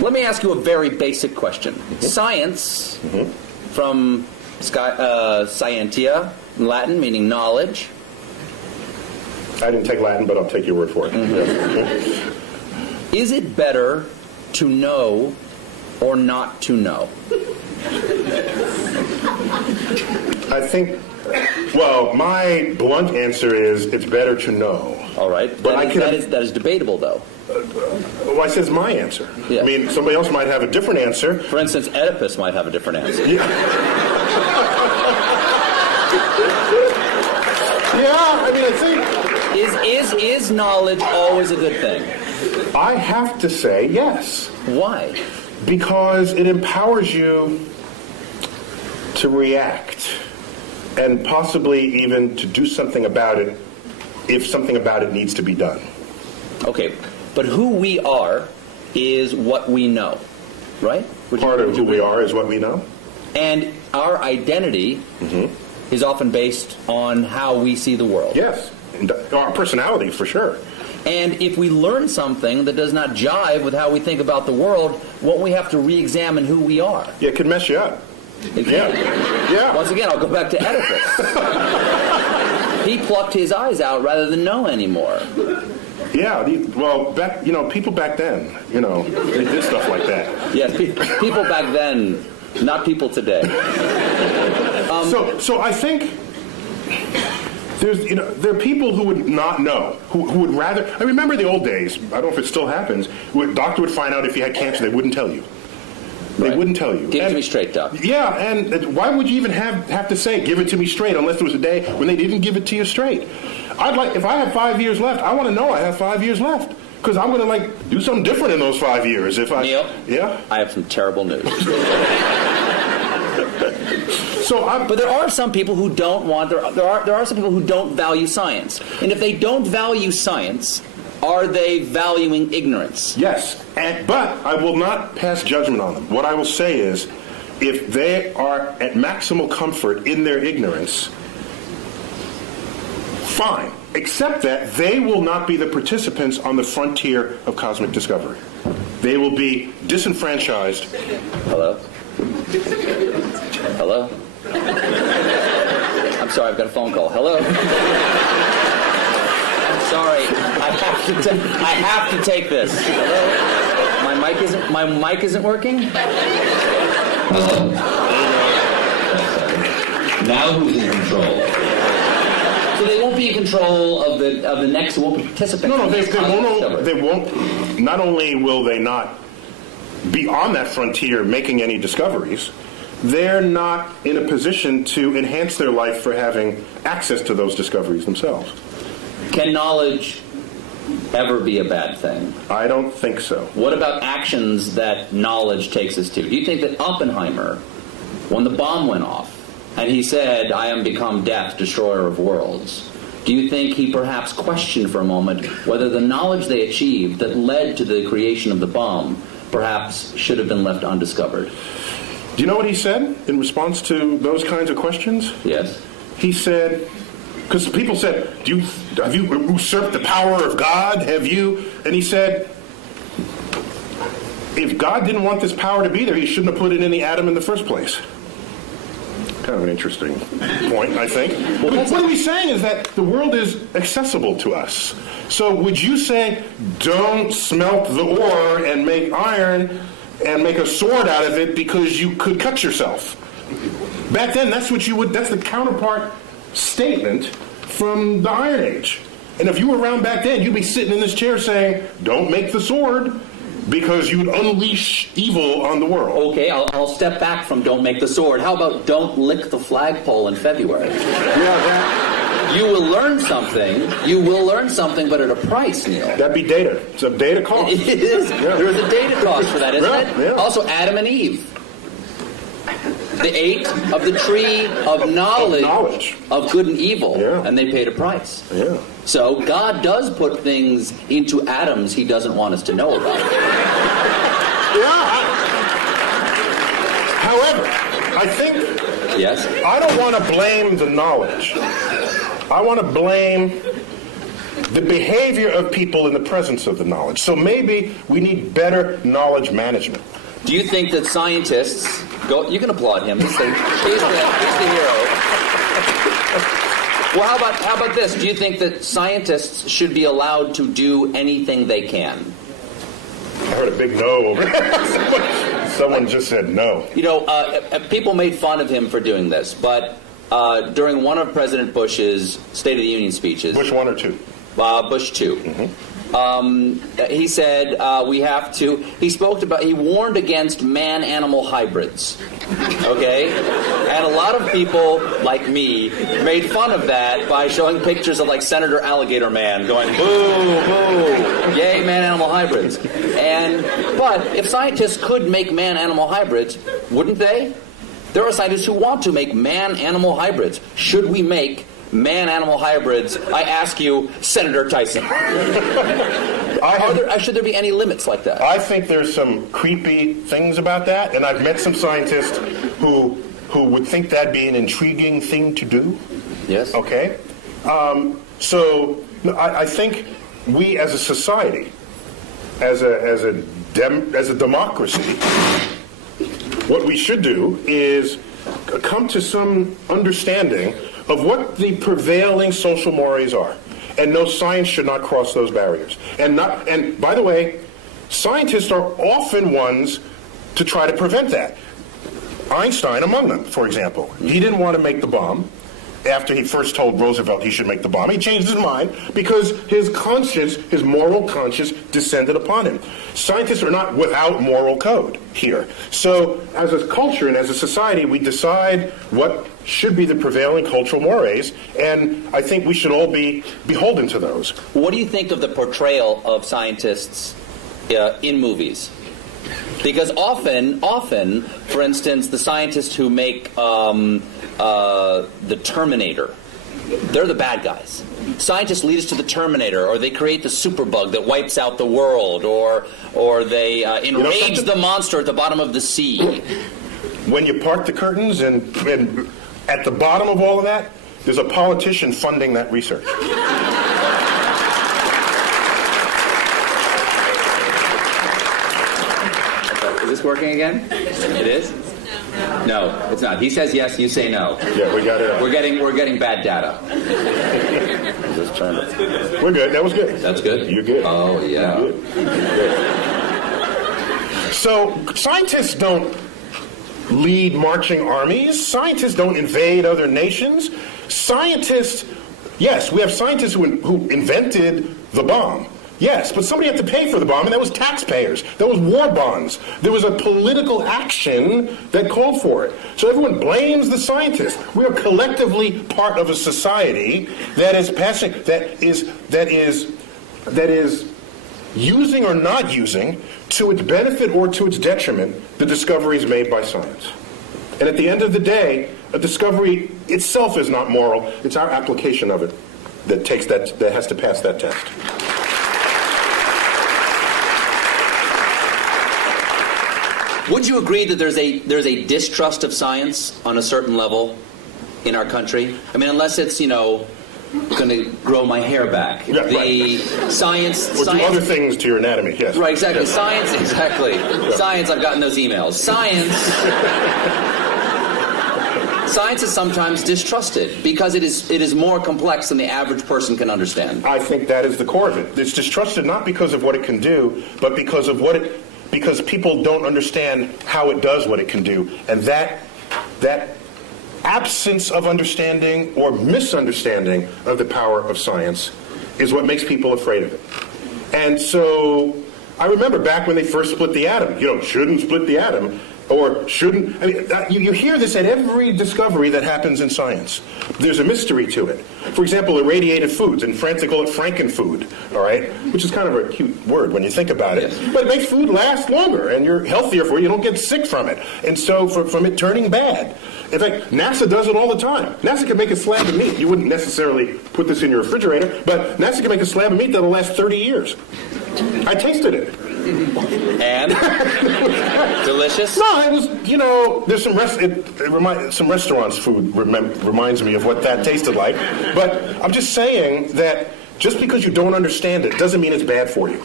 Let me ask you a very basic question. Science, from scientia, in Latin, meaning knowledge. I didn't take Latin, but I'll take your word for it. Is it better to know or not to know? I think, well, my blunt answer is it's better to know. All right. But that is debatable, though. Well, I said it's my answer. Yeah. I mean, somebody else might have a different answer. For instance, Oedipus might have a different answer. Yeah, I mean, I think... Is knowledge always a good thing? I have to say yes. Why? Because it empowers you to react and possibly even to do something about it if something about it needs to be done. Okay, but who we are is what we know, right? Part of who we are is what we know. And our identity is often based on how we see the world. Yes, and our personality for sure. And if we learn something that does not jive with how we think about the world, won't we have to re-examine who we are? Yeah, it could mess you up. Yeah. Once again, I'll go back to Oedipus. He plucked his eyes out rather than know anymore. Yeah, well, people back then, they did stuff like that. Yes, people back then, not people today. So I think there are people who would not know, who would rather. I remember the old days. I don't know if it still happens. A doctor would find out if you had cancer, they wouldn't tell you. They wouldn't tell you. Give it to me straight, Doc. Yeah, and why would you even have to say, give it to me straight, unless there was a day when they didn't give it to you straight? If I have 5 years left, I want to know I have 5 years left. Because I'm going to, do something different in those 5 years. Neil? Yeah? I have some terrible news. But there are some people who don't want, there are some people who don't value science. And if they don't value science, are they valuing ignorance? Yes, but I will not pass judgment on them. What I will say is, if they are at maximal comfort in their ignorance, fine. Except that they will not be the participants on the frontier of cosmic discovery. They will be disenfranchised. Hello? Hello? I'm sorry, I've got a phone call. Hello? Sorry, I have to take this. Hello? My mic isn't working? Hello. Now who's in control? So they won't be in control of the next. They won't be participants. No, they won't. Not only will they not be on that frontier making any discoveries, they're not in a position to enhance their life for having access to those discoveries themselves. Can knowledge ever be a bad thing? I don't think so. What about actions that knowledge takes us to? Do you think that Oppenheimer, when the bomb went off, and he said, "I am become death, destroyer of worlds," do you think he perhaps questioned for a moment whether the knowledge they achieved that led to the creation of the bomb perhaps should have been left undiscovered? Do you know what he said in response to those kinds of questions? Yes. He said, because people said, have you usurped the power of God? Have you? And he said, if God didn't want this power to be there, he shouldn't have put it in the atom in the first place. Kind of an interesting point, I think. Well, what he's saying is that the world is accessible to us. So would you say, don't smelt the ore and make iron and make a sword out of it because you could cut yourself? Back then, that's the counterpart statement from the Iron Age. And if you were around back then, you'd be sitting in this chair saying, don't make the sword, because you'd unleash evil on the world. Okay, I'll step back from don't make the sword. How about don't lick the flagpole in February? Yeah, you will learn something. You will learn something, but at a price, Neil. That'd be data. It's a data cost. It is. Yeah. There is a data cost for that, isn't it? Yeah. Also, Adam and Eve. They ate of the tree of knowledge of good and evil, and they paid a price. Yeah. So God does put things into atoms he doesn't want us to know about. Yeah. However, I think Yes? I don't want to blame the knowledge. I want to blame the behavior of people in the presence of the knowledge. So maybe we need better knowledge management. Do you think that scientists go? You can applaud him. He's the hero. Well, how about this? Do you think that scientists should be allowed to do anything they can? I heard a big no over there. Someone just said no. You know, people made fun of him for doing this, but during one of President Bush's State of the Union speeches... Bush 1 or 2? Bush 2. Mm-hmm. He said we have to... He warned against man-animal hybrids. Okay? And a lot of people, like me, made fun of that by showing pictures of, like, Senator Alligator Man going, boo, boo, yay, man-animal hybrids. But if scientists could make man-animal hybrids, wouldn't they? There are scientists who want to make man-animal hybrids. Should we make man-animal hybrids? I ask you, Senator Tyson. Should there be any limits like that? I think there's some creepy things about that, and I've met some scientists who would think that'd be an intriguing thing to do. Yes. Okay? I think we as a society, as a democracy, what we should do is come to some understanding of what the prevailing social mores are. And no, science should not cross those barriers. And by the way, scientists are often ones to try to prevent that. Einstein among them, for example. He didn't want to make the bomb after he first told Roosevelt he should make the bomb. He changed his mind because his conscience, his moral conscience, descended upon him. Scientists are not without moral code here. So as a culture and as a society, we decide what should be the prevailing cultural mores, and I think we should all be beholden to those. What do you think of the portrayal of scientists in movies? Because often, for instance, the scientists who make the Terminator, they're the bad guys. Scientists lead us to the Terminator, or they create the superbug that wipes out the world, or they enrage the monster at the bottom of the sea. When you part the curtains and at the bottom of all of that, there's a politician funding that research. Is this working again? It is? No, it's not. He says yes, you say no. Yeah, we got it. We're getting bad data. Just trying to... We're good. That was good. That's good? You're good. Oh, yeah. You're good. So scientists don't lead marching armies. Scientists don't invade other nations. Scientists, yes, we have scientists who invented the bomb. Yes, but somebody had to pay for the bomb, and that was taxpayers. That was war bonds. There was a political action that called for it. So everyone blames the scientists. We are collectively part of a society that is using or not using, to its benefit or to its detriment, the discoveries made by science. And at the end of the day, a discovery itself is not moral. It's our application of it that has to pass that test. Would you agree that there's a distrust of science on a certain level in our country? I mean, unless it's, going to grow my hair back. Yeah, the right. Science... Or do other things to your anatomy, yes. Right, exactly. Yes. Science, exactly. Yeah. Science, I've gotten those emails. Science is sometimes distrusted because it is more complex than the average person can understand. I think that is the core of it. It's distrusted not because of what it can do, but because of because people don't understand how it does what it can do. And that absence of understanding or misunderstanding of the power of science is what makes people afraid of it. And so I remember back when they first split the atom, shouldn't split the atom, or shouldn't. I mean, you hear this at every discovery that happens in science. There's a mystery to it. For example, irradiated foods. In France, they call it frankenfood, all right? Which is kind of a cute word when you think about it. Yes. But it makes food last longer, and you're healthier for it. You don't get sick from it. And so from it turning bad. In fact, NASA does it all the time. NASA can make a slab of meat. You wouldn't necessarily put this in your refrigerator, but NASA can make a slab of meat that'll last 30 years. I tasted it. And? Delicious? No, it was, there's some restaurants' food reminds me of what that tasted like. But I'm just saying that Just because you don't understand it doesn't mean it's bad for you.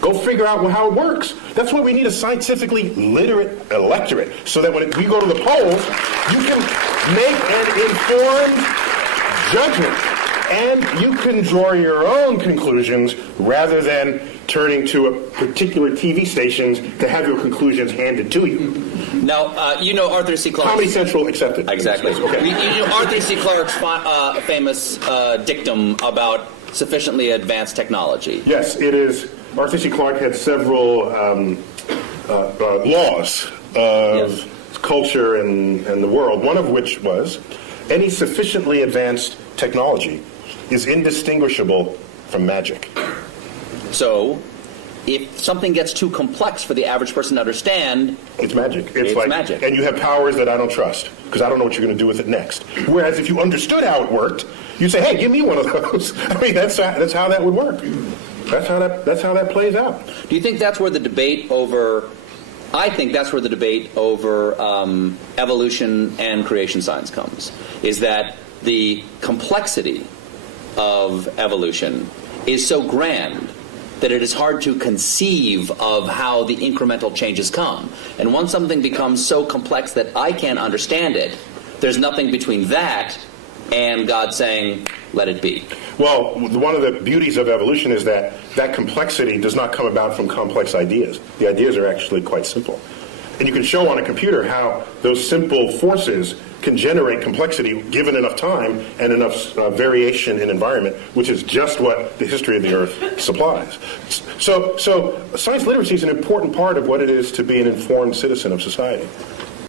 Go figure out how it works. That's why we need a scientifically literate electorate, so that when we go to the polls, you can make an informed judgment. And you can draw your own conclusions rather than turning to a particular TV stations to have your conclusions handed to you. Now, you know Arthur C. Clarke. Comedy Central accepted. Exactly. Okay. You know Arthur C. Clarke's famous dictum about sufficiently advanced technology. Yes, it is. Arthur C. Clarke had several laws of culture and the world, one of which was any sufficiently advanced technology is indistinguishable from magic. So, if something gets too complex for the average person to understand, it's magic. It's like magic. And you have powers that I don't trust because I don't know what you're going to do with it next. Whereas if you understood how it worked, you'd say, "Hey, give me one of those." I mean, that's how that would work. That's how that plays out. Do you think that's where the debate over? I think that's where the debate over evolution and creation science comes. Is that the complexity of evolution is so grand that it is hard to conceive of how the incremental changes come. And once something becomes so complex that I can't understand it, there's nothing between that and God saying, let it be. Well, one of the beauties of evolution is that complexity does not come about from complex ideas. The ideas are actually quite simple. And you can show on a computer how those simple forces can generate complexity given enough time and enough variation in environment, which is just what the history of the Earth supplies. So science literacy is an important part of what it is to be an informed citizen of society.